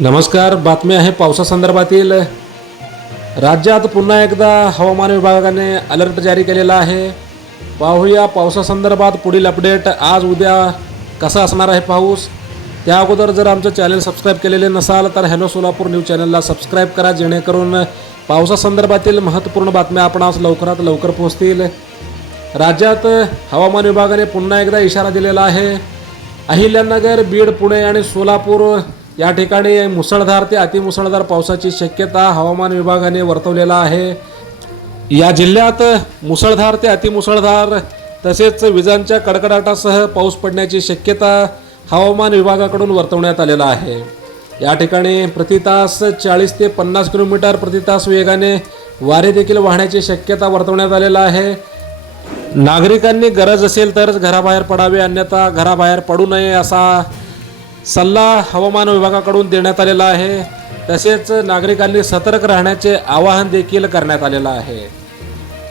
नमस्कार बातमी आहे पावसासंदर्भातील राज्यात पुन्हा एकदा हवामान विभागाने अलर्ट जारी केलेला आहे. पाहूया पावसासंदर्भात पुढील अपडेट. आज उद्या कसा असणार आहे पाऊस? त्या अगोदर जर आमचं चॅनल सबस्क्राईब केलेले नसाल तर हॅलो सोलापूर न्यूज चॅनलला सबस्क्राईब करा जेणेकरून पावसासंदर्भातील महत्त्वपूर्ण बातम्या आपणास लवकरात लवकर पोहोचतील. राज्यात हवामान विभागाने पुन्हा एकदा इशारा दिलेला आहे. अहिल्यानगर बीड पुणे आणि सोलापूर या ठिकाणी मुसळधार ते अतिमुसळधार पावसाची शक्यता हवामान विभागाने वर्तवलेला आहे. या जिल्ह्यात मुसळधार ते अतिमुसळधार तसेच विजांच्या कडकडाटासह पाऊस पडण्याची शक्यता हवामान विभागाकडून वर्तवण्यात आलेला आहे. या ठिकाणी प्रति तास चाळीस ते पन्नास किलोमीटर प्रति तास वेगाने वारे देखील वाहण्याची शक्यता वर्तवण्यात आलेला आहे. नागरिकांनी गरज असेल तरच घराबाहेर पडावे अन्यथा घराबाहेर पडू नये असा सल्ला हवामान विभागाकडून देण्यात आलेला आहे. तसेच नागरिकांनी सतर्क राहण्याचे आवाहन देखील करण्यात आलेलं आहे.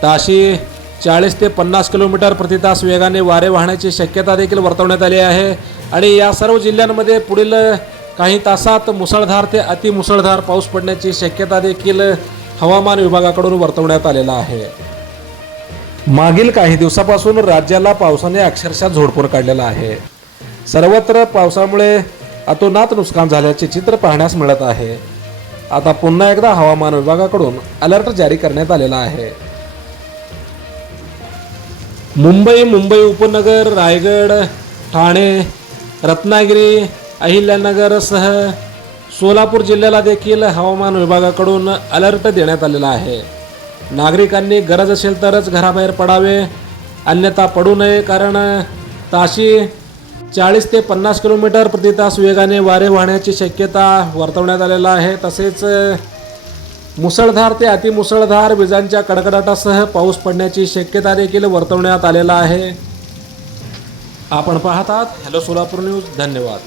ताशी चाळीस ते पन्नास किलोमीटर प्रति तास वेगाने वारे वाहण्याची शक्यता देखील वर्तवण्यात आली आहे. आणि या सर्व जिल्ह्यांमध्ये पुढील काही तासात मुसळधार ते अतिमुसळधार पाऊस पडण्याची शक्यता देखील हवामान विभागाकडून वर्तवण्यात आलेला आहे. मागील काही दिवसापासून राज्याला पावसाने अक्षरशः झोडपूर काढलेला आहे. सर्वत्र पावसामुळे अतोनात नुकसान झाल्याचे चित्र पाहण्यास मिळत आहे. आता पुन्हा एकदा हवामान विभागाकडून अलर्ट जारी करण्यात आलेला आहे. मुंबई मुंबई उपनगर रायगड ठाणे रत्नागिरी अहिल्यानगरसह सोलापूर जिल्ह्याला देखील हवामान विभागाकडून अलर्ट देण्यात आलेला आहे. नागरिकांनी गरज असेल तरच घराबाहेर पडावे अन्यथा पडू नये कारण ताशी चाळीस ते पन्नास किलोमीटर प्रति तास वेगाने वारे वाहण्याची शक्यता वर्तवण्यात आलेला आहे. तसेच मुसळधार ते अतिमुसळधार विजांच्या कडकडाटासह पाऊस पडण्याची शक्यता देखील वर्तवण्यात आलेला आहे. आपण पाहतात हॅलो सोलापूर न्यूज धन्यवाद.